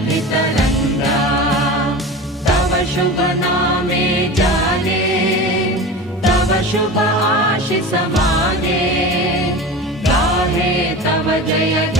सुरभितरङ्गा तव शुभ नामे जाने तव शुभ आशिष माने गाहे तव जय